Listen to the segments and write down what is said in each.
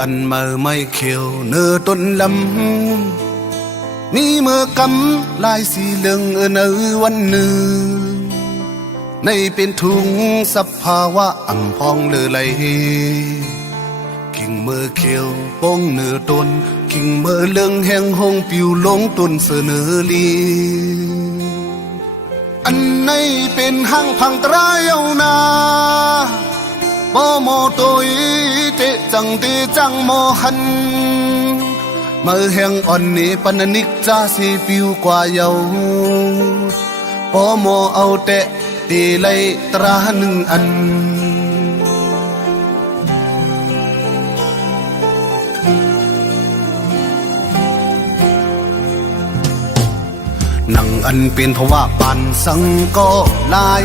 อันมาไม่เขียวเนื้อต้นลำมีเมื่อกำลายสีเหลืองเออเอวันหนึ่งในเป็นทุงสภาวะอ่ำพองเลือไหลกิ่งเมื่อเขียวป้องเนื้อต้นกิ่งเมื่อเลืองแห้งหงปิวลงต้นเสนอลีอันในเป็นห้างพังตรายเอานาปอโมโต จังเตจังโมหันมือแห่งอ่อนนี้ปนนิกจาสีปิวกว่าเยาปอโมเอาเตะตีไลตราหนึ่งอันหนังอันเป็นภาวะปันสังก็ลาย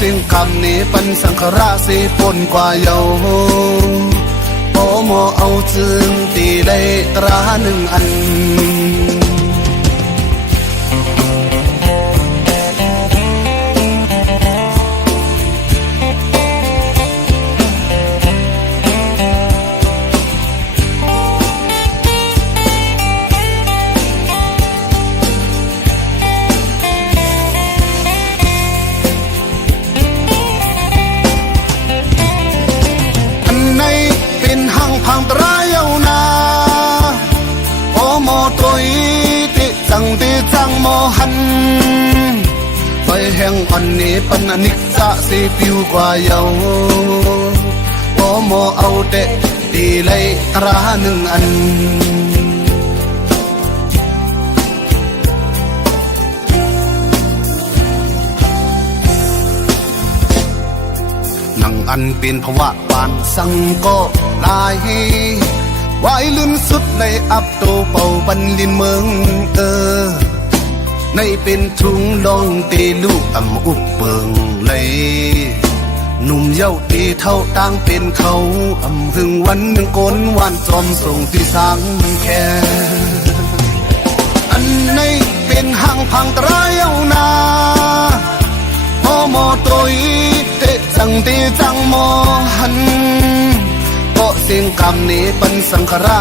สิ่งคำนี้เป็นสังขราสีปนกว่าเยาโอโมเอาจึงตีได้ตราหนึ่งอัน โอโมโตยติจังติจังโมหันไฟแห่งอันนี้ปันนิกสะสีปิวกว่าเยาโอโมเอาเตะตีไลตราหนึ่งอัน หนังอันเป็นภาวะปานสังก็ลาย ไว้ลื่นสุดในอับโตเป่าบันลินเมืองเออในเป็นทุงลองตีลูกอ่ำอุบเปิงเลยหนุ่มเย้าตีเท่าต่างเป็นเขาอ่ำหึงวันหนึ่งกลวันจอมส่งที่สังแค่อันในเป็นห้างพังตรายเอานาโอโมโตยเตะจังตีจังโมหัน ก็สิ่งกรรมนี้เป็นสังขรา